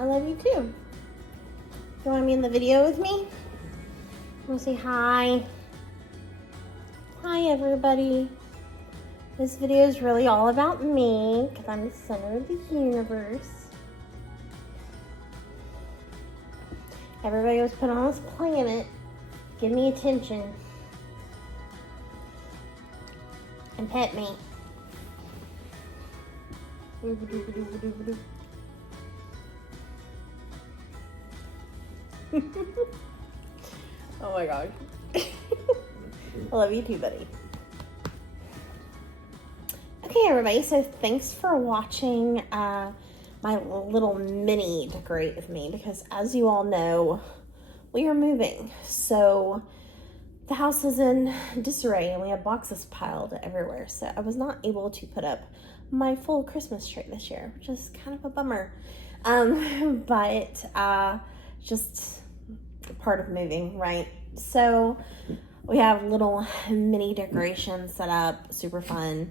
I love you too. You want to be in the video with me? Want to say hi? Hi, everybody. This video is really all about me because I'm the center of the universe. Everybody was put on this planet. Give me attention. And pet me. Oh my god. I love you too, buddy. Okay, everybody, so thanks for watching my little mini decorate with me, because as you all know, we are moving. So the house is in disarray and we have boxes piled everywhere. So I was not able to put up my full Christmas tree this year, which is kind of a bummer. But just part of moving, right? So we have little mini decorations set up, super fun.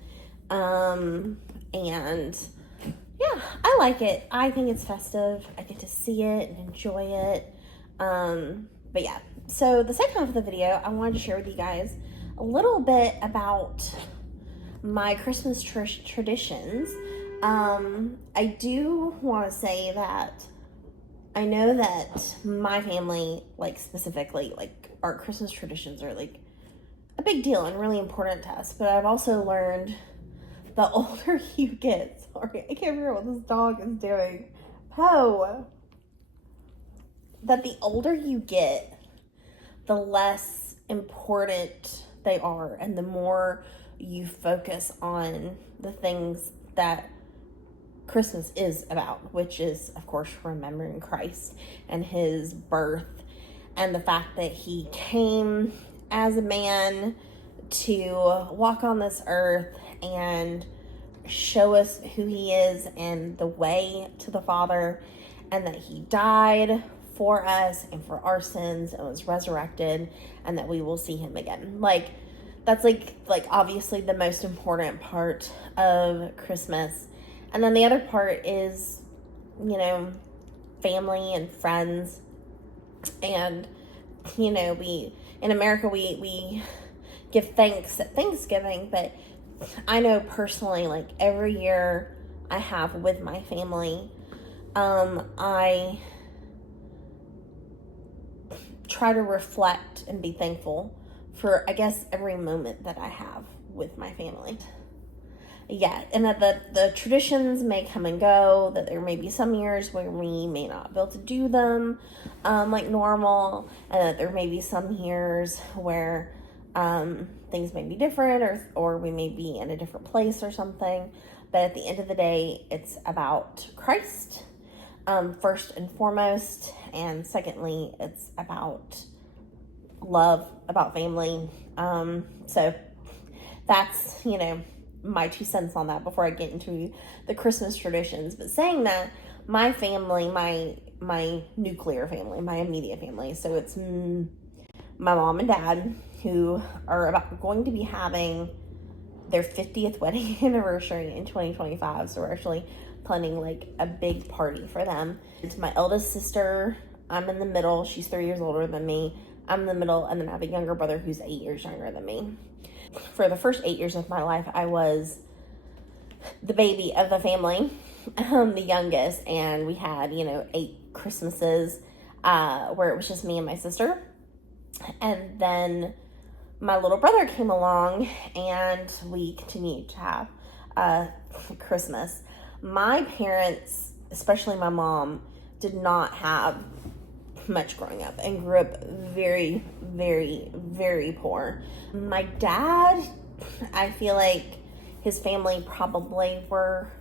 And yeah, I like it. I think it's festive. I get to see it and enjoy it. But yeah, so the second half of the video, I wanted to share with you guys a little bit about my Christmas traditions. I do want to say that I know that my family, like specifically, like our Christmas traditions are like a big deal and really important to us. But I've also learned the older you get, sorry, I can't remember what this dog is doing. Poe. That the older you get, the less important they are, and the more you focus on the things that Christmas is about, which is, of course, remembering Christ and his birth and the fact that he came as a man to walk on this earth and show us who he is and the way to the Father, and that he died for us and for our sins and was resurrected, and that we will see him again. Like, that's like obviously the most important part of Christmas. And then the other part is, you know, family and friends. And, you know, we, in America, we give thanks at Thanksgiving, but I know personally, like every year I have with my family, I try to reflect and be thankful for, I guess, every moment that I have with my family. Yeah, and that the traditions may come and go, that there may be some years where we may not be able to do them like normal, and that there may be some years where things may be different, or we may be in a different place or something. But at the end of the day, it's about Christ, first and foremost, and secondly, it's about love, about family. So that's, you know, my 2 cents on that before I get into the Christmas traditions. But saying that, my family, my nuclear family, my immediate family, so it's my mom and dad, who are going to be having their 50th wedding anniversary in 2025. So we're actually planning like a big party for them. It's my eldest sister. I'm in the middle. She's 3 years older than me. I'm in the middle, and then I have a younger brother who's 8 years younger than me. For the first 8 years of my life, I was the baby of the family, the youngest, and we had, you know, 8 Christmases where it was just me and my sister. And then my little brother came along, and we continued to have Christmas. My parents, especially my mom, did not have much growing up and grew up very, very, very poor. My dad, I feel like his family probably were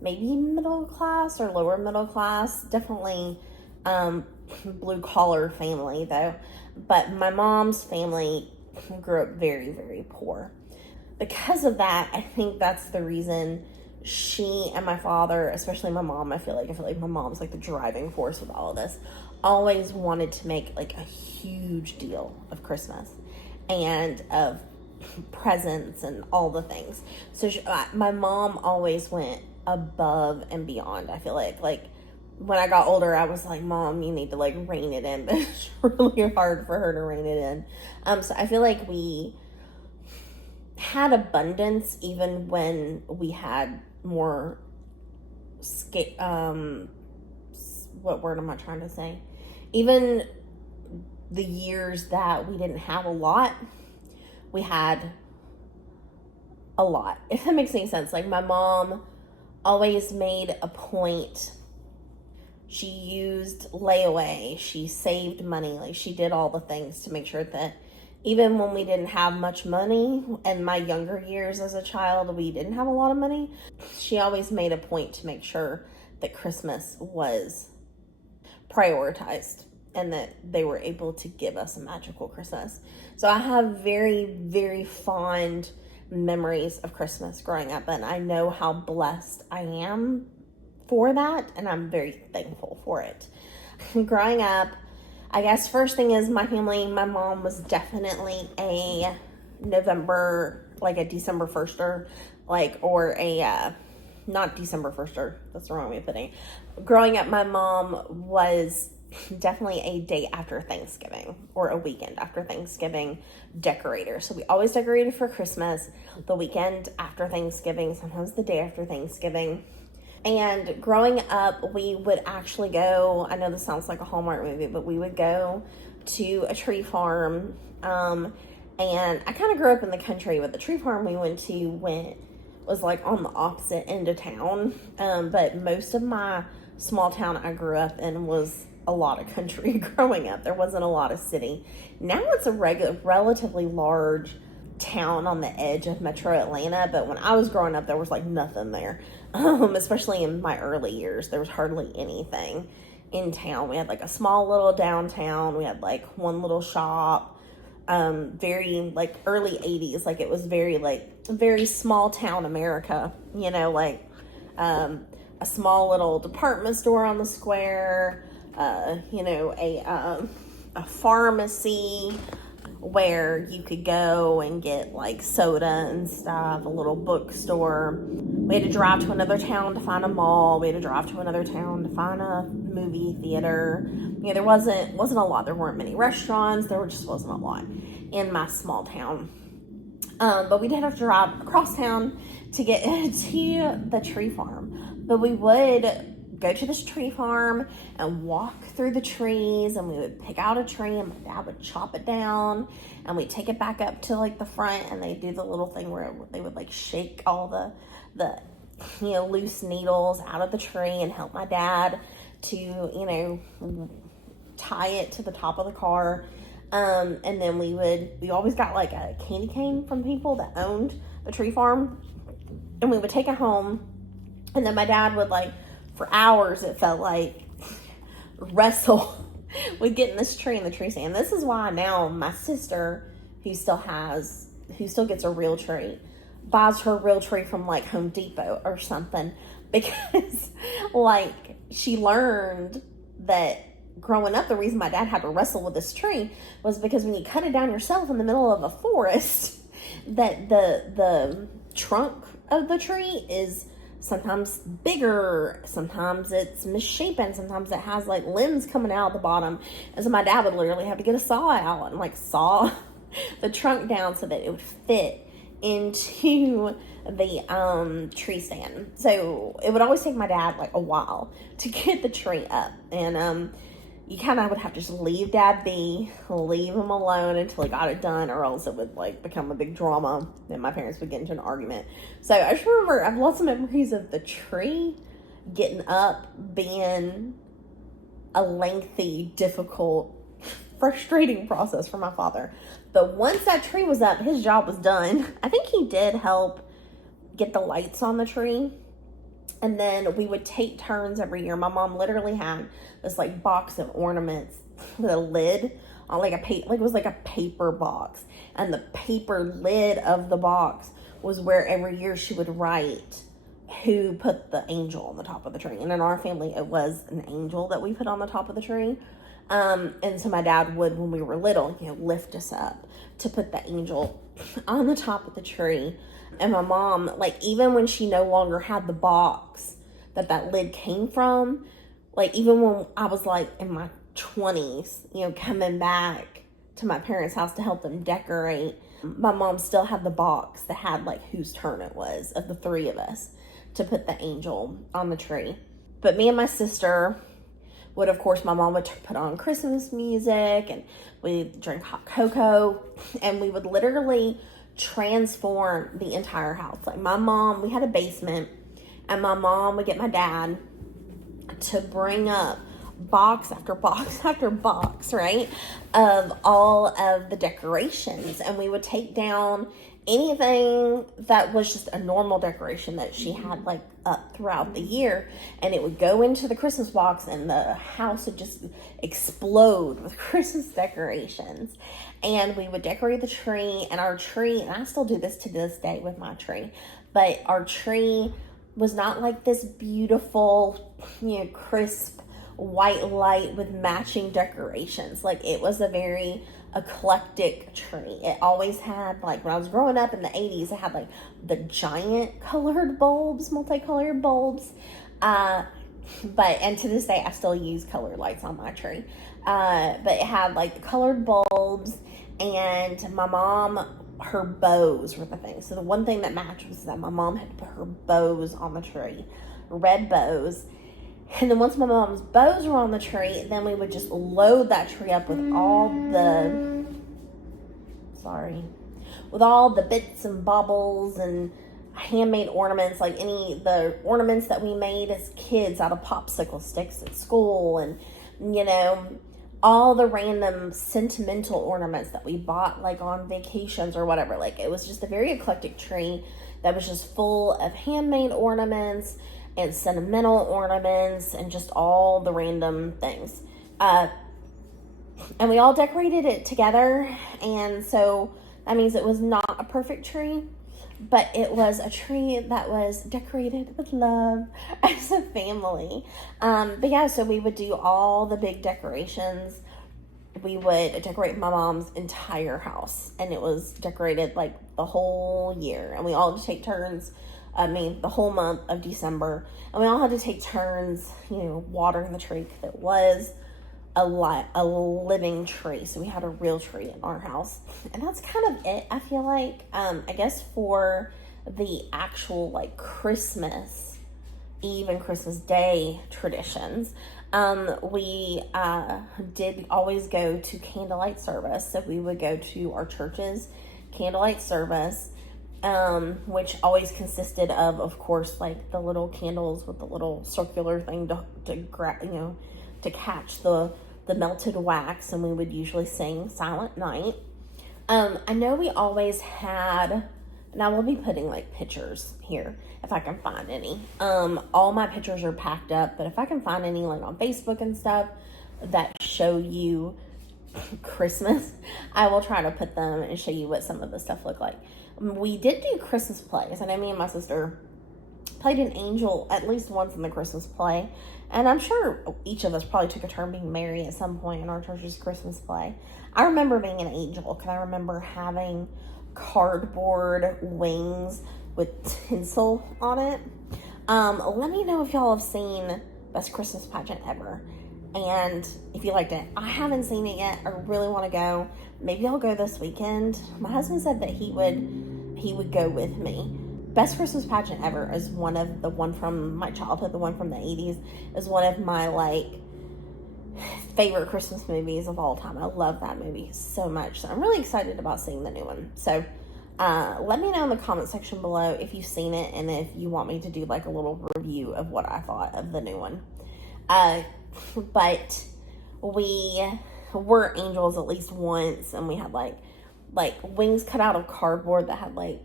maybe middle class or lower middle class, definitely blue collar family though. But my mom's family grew up very, very poor. Because of that, I think that's the reason she and my father, especially my mom, I feel like my mom's like the driving force with all of this, always wanted to make like a huge deal of Christmas and of presents and all the things. So my mom always went above and beyond. I feel like when I got older, I was like, Mom, you need to like rein it in. But it's really hard for her to rein it in. So I feel like we had abundance even when we had more what word am I trying to say? Even the years that we didn't have a lot, we had a lot. If that makes any sense. Like, my mom always made a point. She used layaway. She saved money. Like, she did all the things to make sure that even when we didn't have much money, in my younger years as a child, we didn't have a lot of money, she always made a point to make sure that Christmas was prioritized and that they were able to give us a magical Christmas. So I have very, very fond memories of Christmas growing up, and I know how blessed I am for that, and I'm very thankful for it. Growing up, I guess first thing is my family, my mom was definitely a December 1ster, not December 1ster, that's the wrong way of putting it. Growing up, my mom was definitely a day after Thanksgiving or a weekend after Thanksgiving decorator. So we always decorated for Christmas, the weekend after Thanksgiving, sometimes the day after Thanksgiving. And growing up, we would actually go, I know this sounds like a Hallmark movie, but we would go to a tree farm. And I kind of grew up in the country, but the tree farm we went to was like on the opposite end of town. But most of my small town I grew up in was a lot of country growing up. There wasn't a lot of city. Now it's a relatively large town on the edge of metro Atlanta, but when I was growing up, there was like nothing there. Especially in my early years, there was hardly anything in town. We had like a small little downtown. We had like one little shop. Very like early 80s, like it was very small town America, a small little department store on the square, a pharmacy where you could go and get like soda and stuff, a little bookstore. We had to drive to another town to find a mall. We had to drive to another town to find a movie theater. There wasn't a lot. There weren't many restaurants. There just wasn't a lot in my small town. But we did have to drive across town to get to the tree farm. But we would go to this tree farm and walk through the trees, and we would pick out a tree, and my dad would chop it down, and we'd take it back up to like the front, and they do the little thing where they would like shake all the loose needles out of the tree and help my dad to tie it to the top of the car. And then we always got like a candy cane from people that owned the tree farm, and we would take it home, and then my dad would for hours, it felt like, wrestle with getting this tree in the tree stand. This is why now my sister, who still gets a real tree, buys her real tree from Home Depot or something, because she learned that growing up, the reason my dad had to wrestle with this tree was because when you cut it down yourself in the middle of a forest, that the trunk of the tree is sometimes bigger, sometimes it's misshapen, sometimes it has limbs coming out the bottom. And so my dad would literally have to get a saw out and saw the trunk down so that it would fit into the tree stand. So it would always take my dad a while to get the tree up. And you kind of would have to just leave Dad be, leave him alone until he got it done, or else it would become a big drama and my parents would get into an argument. So I just remember I have lots of memories of the tree getting up being a lengthy, difficult, frustrating process for my father. But once that tree was up, his job was done. I think he did help get the lights on the tree. And then we would take turns every year. My mom literally had this box of ornaments with a lid on it was like a paper box. And the paper lid of the box was where every year she would write who put the angel on the top of the tree. And in our family, it was an angel that we put on the top of the tree. And so my dad would, when we were little, lift us up to put the angel on the top of the tree. And my mom, even when she no longer had the box that lid came from, like, even when I was like in my 20s, you know, coming back to my parents' house to help them decorate, my mom still had the box that had like whose turn it was of the three of us to put the angel on the tree. But me and my sister would, of course, my mom would put on Christmas music, and we'd drink hot cocoa, and we would literally transform the entire house. Like, my mom, we had a basement, and my mom would get my dad to bring up box after box after box, right, of all of the decorations, and we would take down anything that was just a normal decoration that she had like up throughout the year, and it would go into the Christmas box, and the house would just explode with Christmas decorations. And we would decorate the tree, and our tree, and I still do this to this day with my tree, but our tree was not like this beautiful, you know, crisp white light with matching decorations. Like, it was a very eclectic tree. It always had, like, when I was growing up in the 80s, it had like the giant colored bulbs, multicolored bulbs. And to this day, I still use colored lights on my tree. But it had like the colored bulbs, and my mom, her bows were the thing. So the one thing that matched was that my mom had to put her bows on the tree, red bows. And then once my mom's bows were on the tree, then we would just load that tree up with all the bits and baubles and handmade ornaments, like the ornaments that we made as kids out of popsicle sticks at school, and, you know, all the random sentimental ornaments that we bought like on vacations or whatever. Like, it was just a very eclectic tree that was just full of handmade ornaments and sentimental ornaments and just all the random things. And we all decorated it together, and so that means it was not a perfect tree, but it was a tree that was decorated with love as a family. But yeah, so we would do all the big decorations. We would decorate my mom's entire house, and it was decorated like the whole year, and we all had to take turns. The whole month of December, and we all had to take turns, you know, watering the tree, because it was a living tree. So we had a real tree in our house, and that's kind of it. I feel like, I guess for the actual like Christmas Eve and Christmas Day traditions, we did always go to candlelight service. So we would go to our church's candlelight service, which always consisted of course, like the little candles with the little circular thing to catch the melted wax, and we would usually sing Silent Night. I know we always had, and I will be putting like pictures here if I can find any. All my pictures are packed up, but if I can find any like on Facebook and stuff that show you Christmas, I will try to put them and show you what some of the stuff looked like. We did do Christmas plays. I know me and my sister played an angel at least once in the Christmas play, and I'm sure each of us probably took a turn being Mary at some point in our church's Christmas play. I remember being an angel because I remember having cardboard wings with tinsel on it. Let me know if y'all have seen Best Christmas Pageant Ever, and if you liked it. I haven't seen it yet. I really want to go. Maybe I'll go this weekend. My husband said that he would go with me. Best Christmas Pageant Ever is one from my childhood, the one from the 80s, is one of my like favorite Christmas movies of all time. I love that movie so much. So I'm really excited about seeing the new one. So let me know in the comment section below if you've seen it, and if you want me to do like a little review of what I thought of the new one. But we were angels at least once, and we had like wings cut out of cardboard that had like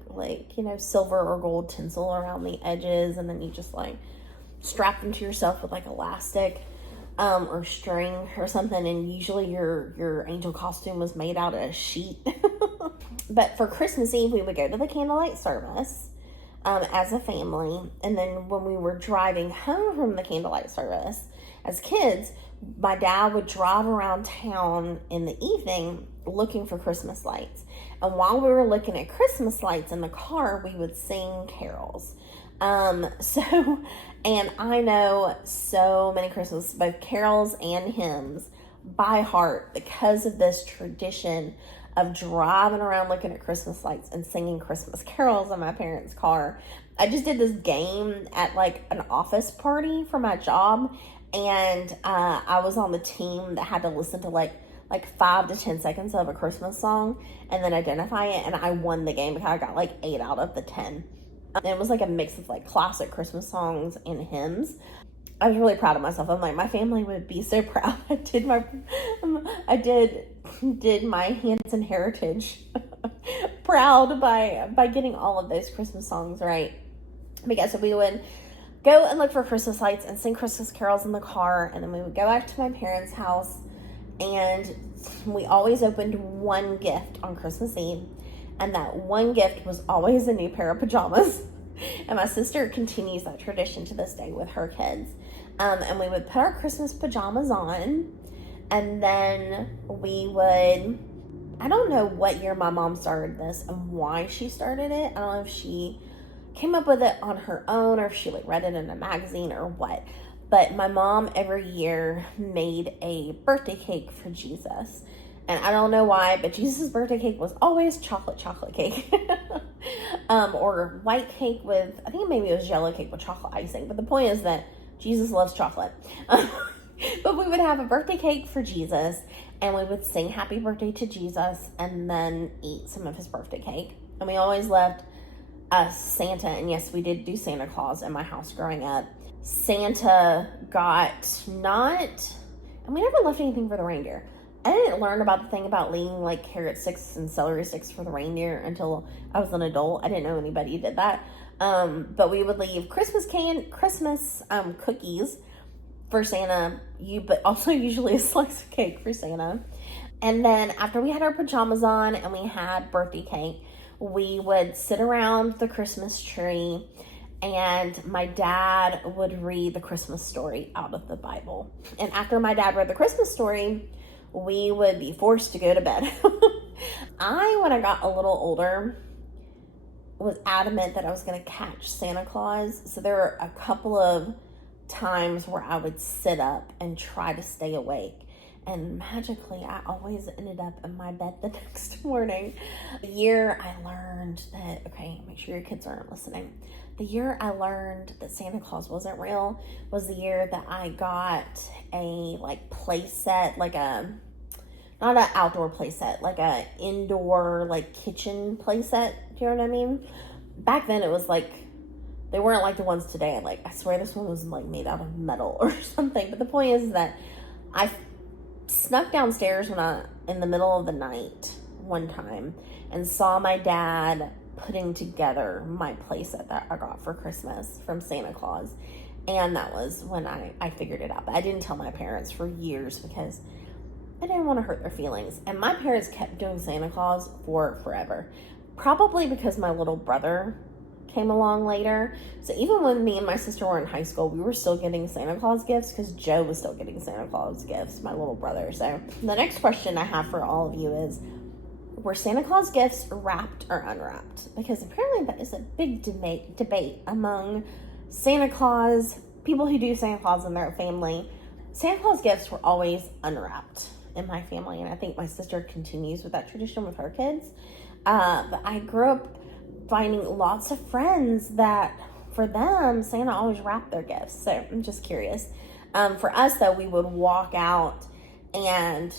you know, silver or gold tinsel around the edges, and then you just like strap them to yourself with like elastic or string or something, and usually your angel costume was made out of a sheet. But for Christmas Eve, we would go to the candlelight service as a family, and then when we were driving home from the candlelight service as kids, my dad would drive around town in the evening looking for Christmas lights. And while we were looking at Christmas lights in the car, we would sing carols. So, and I know so many Christmas, both carols and hymns by heart because of this tradition of driving around looking at Christmas lights and singing Christmas carols in my parents' car. I just did this game at like an office party for my job, and I was on the team that had to listen to like 5 to 10 seconds of a Christmas song and then identify it, and I won the game because I got like 8 out of the 10. And it was like a mix of like classic Christmas songs and hymns. I was really proud of myself. I'm like, my family would be so proud. I did my Hanson heritage proud by getting all of those Christmas songs right. Because we would go and look for Christmas lights and sing Christmas carols in the car, and then we would go back to my parents' house, and we always opened one gift on Christmas Eve, and that one gift was always a new pair of pajamas. And my sister continues that tradition to this day with her kids. And we would put our Christmas pajamas on, and then we would, I don't know what year my mom started this and why she started it. I don't know if she came up with it on her own or if she like read it in a magazine or what. But my mom every year made a birthday cake for Jesus. And I don't know why, but Jesus' birthday cake was always chocolate cake. Or white cake with, I think maybe it was yellow cake with chocolate icing. But the point is that Jesus loves chocolate. But we would have a birthday cake for Jesus, and we would sing happy birthday to Jesus and then eat some of his birthday cake. And we always left Santa, and yes, we did do Santa Claus in my house growing up. Santa got not, and we never left anything for the reindeer. I didn't learn about the thing about leaving like carrot sticks and celery sticks for the reindeer until I was an adult. I didn't know anybody did that. But we would leave Christmas cookies for Santa, but also usually a slice of cake for Santa. And then after we had our pajamas on and we had birthday cake, we would sit around the Christmas tree, and my dad would read the Christmas story out of the Bible. And after my dad read the Christmas story, we would be forced to go to bed. When I got a little older, was adamant that I was going to catch Santa Claus. So there were a couple of times where I would sit up and try to stay awake. And magically, I always ended up in my bed the next morning. The year I learned that, okay, make sure your kids aren't listening. The year I learned that Santa Claus wasn't real was the year that I got a like play set, like a, not an outdoor play set, like a indoor like kitchen play set. Do you know what I mean? Back then it was like, they weren't like the ones today. Like, I swear this one was like made out of metal or something. But the point is that I snuck downstairs in the middle of the night one time and saw my dad putting together my playset that I got for Christmas from Santa Claus. And that was when I figured it out. But I didn't tell my parents for years because I didn't want to hurt their feelings. And my parents kept doing Santa Claus for forever. Probably because my little brother came along later. So even when me and my sister were in high school, we were still getting Santa Claus gifts because Joe was still getting Santa Claus gifts, my little brother. So the next question I have for all of you is, were Santa Claus gifts wrapped or unwrapped? Because apparently that is a big debate among Santa Claus, people who do Santa Claus in their family. Santa Claus gifts were always unwrapped in my family, and I think my sister continues with that tradition with her kids. But I grew up finding lots of friends that for them, Santa always wrapped their gifts. So I'm just curious. For us though, we would walk out and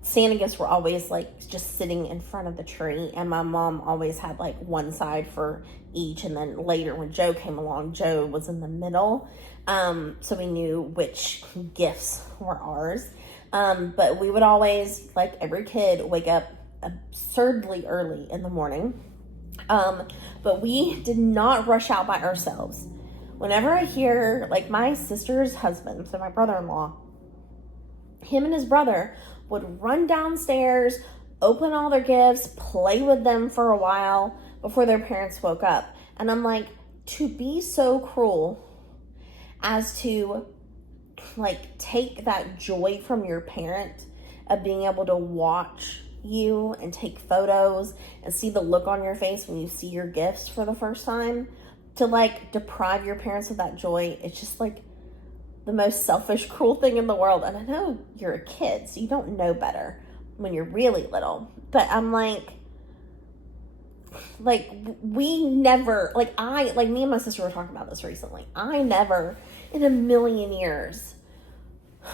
Santa gifts were always like just sitting in front of the tree, and my mom always had like one side for each, and then later when Joe came along, Joe was in the middle. So we knew which gifts were ours. But we would always, like every kid, wake up absurdly early in the morning. But we did not rush out by ourselves. Whenever I hear, like my sister's husband, so my brother-in-law, him and his brother would run downstairs, open all their gifts, play with them for a while before their parents woke up. And I'm like, to be so cruel as to like take that joy from your parent of being able to watch you and take photos and see the look on your face when you see your gifts for the first time, to like deprive your parents of that joy, it's just like the most selfish, cruel thing in the world. And I know you're a kid, so you don't know better when you're really little. But I'm like we never, me and my sister were talking about this recently. I never in a million years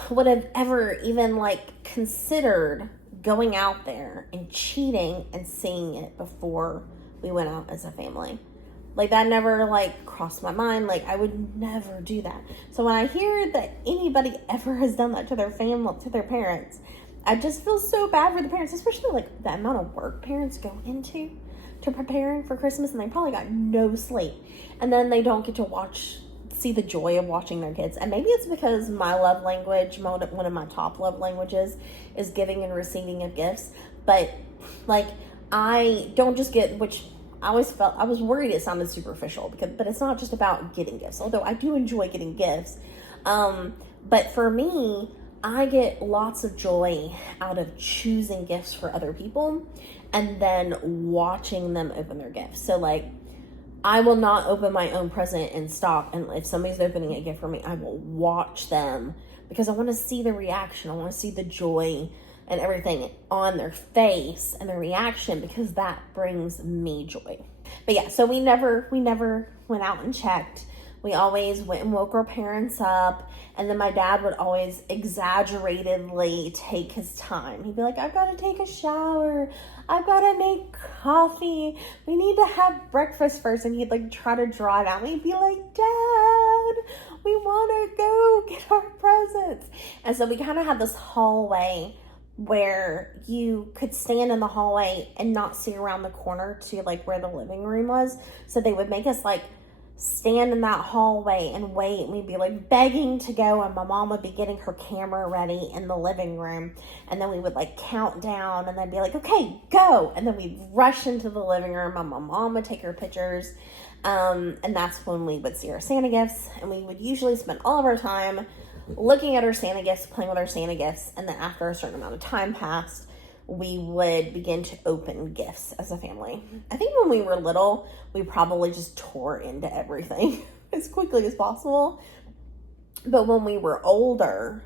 would have ever even like considered going out there and cheating and seeing it before we went out as a family. Like, that never like crossed my mind. Like, I would never do that. So when I hear that anybody ever has done that to their family, to their parents, I just feel so bad for the parents, especially like the amount of work parents go into to preparing for Christmas, and they probably got no sleep, and then they don't get to see the joy of watching their kids. And maybe it's because my love language, one of my top love languages, is giving and receiving of gifts. But like, I don't just get, which I always felt, I was worried it sounded superficial, but it's not just about getting gifts, although I do enjoy getting gifts. But for me, I get lots of joy out of choosing gifts for other people and then watching them open their gifts. So like, I will not open my own present and stop. And if somebody's opening a gift for me, I will watch them because I want to see the reaction. I want to see the joy and everything on their face and their reaction, because that brings me joy. But yeah, so we never went out and checked. We always went and woke our parents up, and then my dad would always exaggeratedly take his time. He'd be like, I've got to take a shower. I've got to make coffee. We need to have breakfast first. And he'd like try to draw it out. We'd be like, Dad, we want to go get our presents. And so we kind of had this hallway where you could stand in the hallway and not see around the corner to like where the living room was. So they would make us like stand in that hallway and wait, and we'd be like begging to go, and my mom would be getting her camera ready in the living room, and then we would like count down and then be like, okay, go, and then we'd rush into the living room, and my mom would take her pictures, and that's when we would see our Santa gifts. And we would usually spend all of our time looking at our Santa gifts, playing with our Santa gifts, and then after a certain amount of time passed, we would begin to open gifts as a family. I think when we were little, we probably just tore into everything as quickly as possible. But when we were older,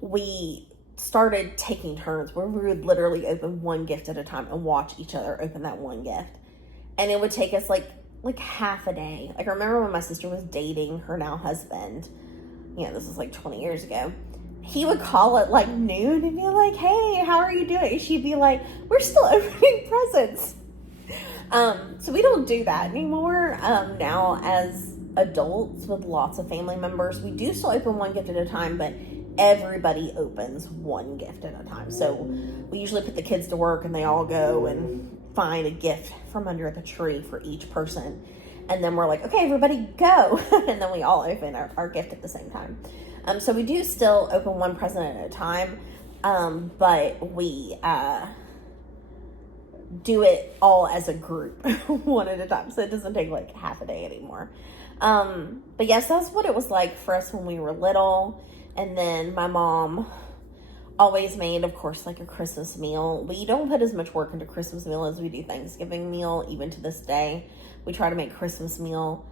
we started taking turns where we would literally open one gift at a time and watch each other open that one gift. And it would take us like half a day. Like, I remember when my sister was dating her now husband, this was like 20 years ago. He would call it like noon and be like, hey, how are you doing? She'd be like, we're still opening presents. So we don't do that anymore. Now as adults with lots of family members, we do still open one gift at a time, but everybody opens one gift at a time. So we usually put the kids to work and they all go and find a gift from under the tree for each person. And then we're like, okay, everybody go. And then we all open our gift at the same time. So we do still open one present at a time, but we do it all as a group, one at a time. So it doesn't take like half a day anymore. But yes, that's what it was like for us when we were little. And then my mom always made, of course, like a Christmas meal. We don't put as much work into Christmas meal as we do Thanksgiving meal, even to this day. We try to make Christmas meal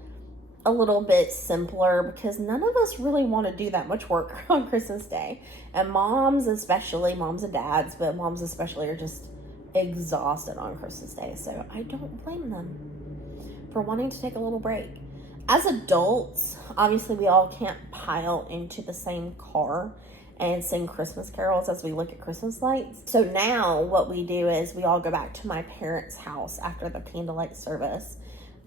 a little bit simpler because none of us really want to do that much work on Christmas Day. And moms especially, moms and dads, but moms especially are just exhausted on Christmas Day. So I don't blame them for wanting to take a little break. As adults, obviously we all can't pile into the same car and sing Christmas carols as we look at Christmas lights. So now what we do is we all go back to my parents' house after the candlelight service.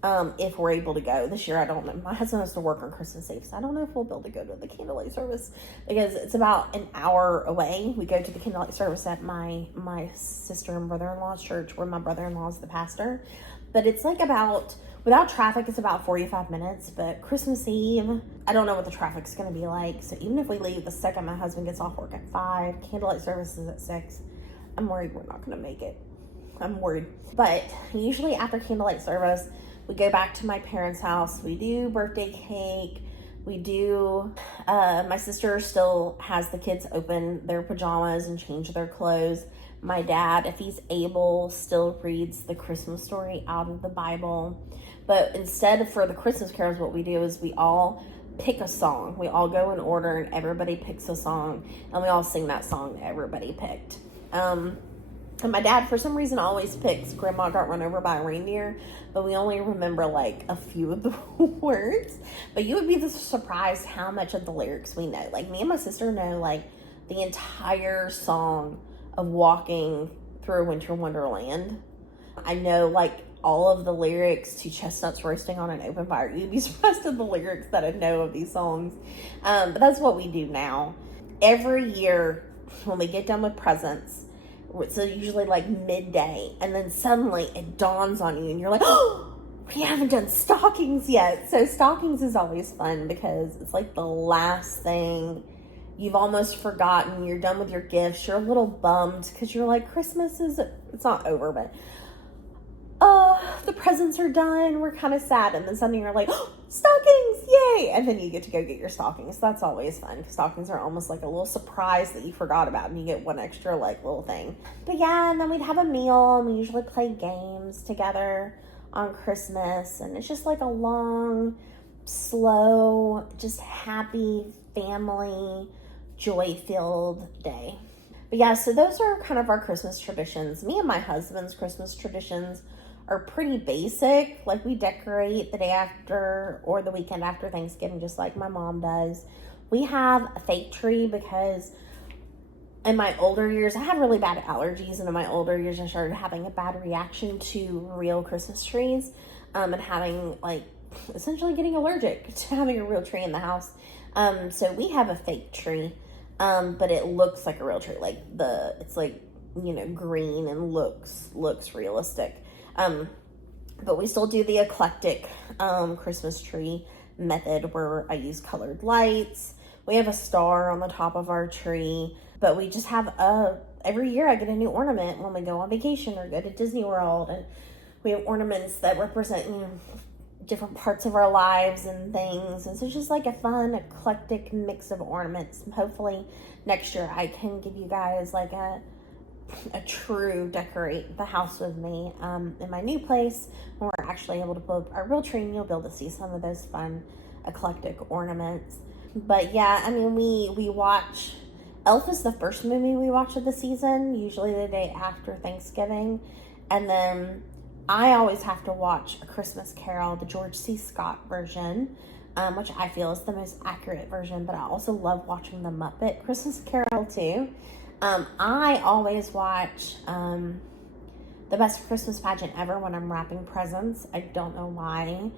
If we're able to go. This year, I don't know. My husband has to work on Christmas Eve, so I don't know if we'll be able to go to the candlelight service because it's about an hour away. We go to the candlelight service at my sister and brother-in-law's church where my brother-in-law is the pastor. But it's like without traffic, it's about 45 minutes. But Christmas Eve, I don't know what the traffic's going to be like. So even if we leave the second my husband gets off work at 5, candlelight service is at 6, I'm worried we're not going to make it. I'm worried. But usually after candlelight service, we go back to my parents' house. We do birthday cake. We do, my sister still has the kids open their pajamas and change their clothes. My dad, if he's able, still reads the Christmas story out of the Bible. But instead, for the Christmas carols, what we do is we all pick a song. We all go in order and everybody picks a song, and we all sing that song that everybody picked. And my dad, for some reason, always picks Grandma Got Run Over by a Reindeer, but we only remember like a few of the words. But you would be surprised how much of the lyrics we know. Like, me and my sister know like the entire song of Walking Through a Winter Wonderland. I know like all of the lyrics to Chestnuts Roasting on an Open Fire. You'd be surprised at the lyrics that I know of these songs. But that's what we do now. Every year when we get done with presents, so usually like midday, and then suddenly it dawns on you and you're like, oh, we haven't done stockings yet. So stockings is always fun because it's like the last thing. You've almost forgotten. You're done with your gifts. You're a little bummed because you're like, it's not over, but the presents are done. We're kind of sad. And then suddenly you're like, oh, stockings, yay. And then you get to go get your stockings. So that's always fun because stockings are almost like a little surprise that you forgot about, and you get one extra like little thing. But yeah, and then we'd have a meal, and we usually play games together on Christmas. And it's just like a long, slow, just happy family, joy-filled day. But yeah, so those are kind of our Christmas traditions. Me and my husband's Christmas traditions are pretty basic. Like, we decorate the day after or the weekend after Thanksgiving, just like my mom does. We have a fake tree because in my older years, I had really bad allergies, and in my older years, I started having a bad reaction to real Christmas trees, and having like essentially getting allergic to having a real tree in the house. So we have a fake tree. But it looks like a real tree. Like it's like, green and looks realistic. But we still do the eclectic, Christmas tree method where I use colored lights. We have a star on the top of our tree, but we just have every year I get a new ornament when we go on vacation or go to Disney World, and we have ornaments that represent, different parts of our lives and things. And so it's just like a fun, eclectic mix of ornaments. And hopefully next year I can give you guys like a true decorate the house with me in my new place, when we're actually able to put up our real tree, and you'll be able to see some of those fun, eclectic ornaments. But yeah, I mean, we watch Elf is the first movie we watch of the season, usually the day after Thanksgiving. And then I always have to watch A Christmas Carol, the George C. Scott version, which I feel is the most accurate version, but I also love watching the Muppet Christmas Carol too. I always watch The Best Christmas Pageant Ever when I'm wrapping presents. I don't know why.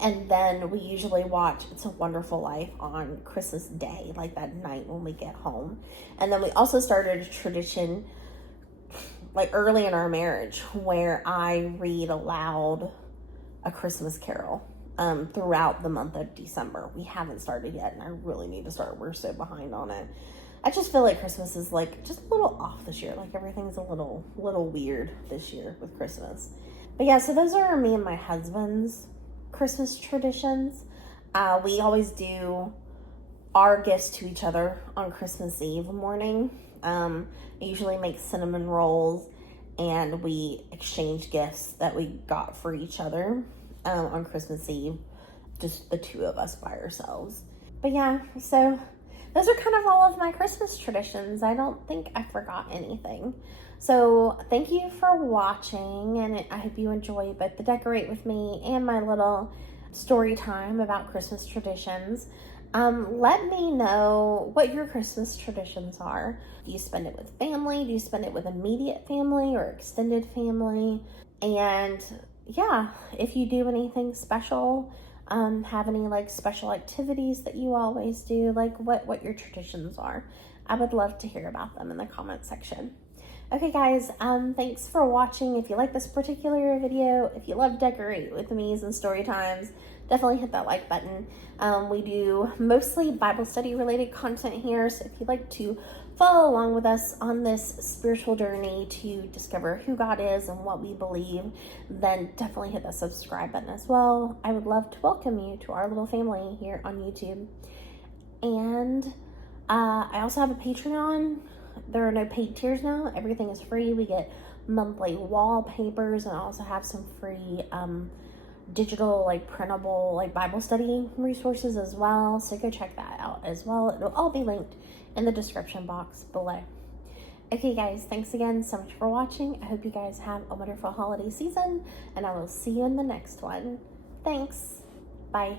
And then we usually watch It's a Wonderful Life on Christmas Day, like that night when we get home. And then we also started a tradition like early in our marriage where I read aloud A Christmas Carol throughout the month of December. We haven't started yet, and I really need to start. We're so behind on it. I just feel like Christmas is like just a little off this year. Like, everything's a little weird this year with Christmas. But yeah, so those are me and my husband's Christmas traditions. We always do our gifts to each other on Christmas Eve morning. I usually make cinnamon rolls, and we exchange gifts that we got for each other on Christmas Eve. Just the two of us by ourselves. But yeah, so those are kind of all of my Christmas traditions. I don't think I forgot anything. So thank you for watching, and I hope you enjoy both the Decorate With Me and my little story time about Christmas traditions. Let me know what your Christmas traditions are. Do you spend it with family? Do you spend it with immediate family or extended family? And yeah, if you do anything special, have any like special activities that you always do, like what your traditions are. I would love to hear about them in the comment section. Okay guys, thanks for watching. If you like this particular video, if you love Decorate With Me's and story times, definitely hit that like button. We do mostly Bible study related content here, so if you'd like to follow along with us on this spiritual journey to discover who God is and what we believe, then definitely hit that subscribe button as well. I would love to welcome you to our little family here on YouTube. And I also have a Patreon. There are no paid tiers now. Everything is free. We get monthly wallpapers, and I also have some free digital, like printable, like Bible study resources as well. So go check that out as well. It'll all be linked in the description box below. Okay, guys, thanks again so much for watching. I hope you guys have a wonderful holiday season, and I will see you in the next one. Thanks. Bye.